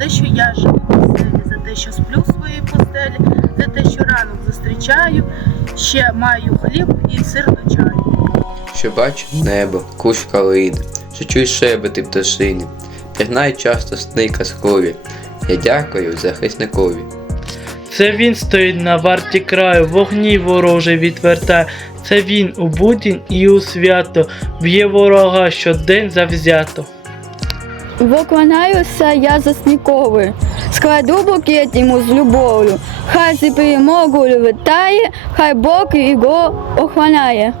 те, що я живу в постелі, за те, що сплю в своїй постелі, за те, що ранок зустрічаю, ще маю хліб і сир до чаю. Що бачу небо, кущ калини, що чую шебети пташини, пірнай часто сни казкові. Я дякую захисникові. Це він стоїть на варті краю, вогні вороже відвертає. Це він у будінь і у свято б'є ворога щодень завзято. Поклоняюся я заснікові, складу букет йому з любов'ю. Хай зі перемогу вітає, хай Бог його охороняє.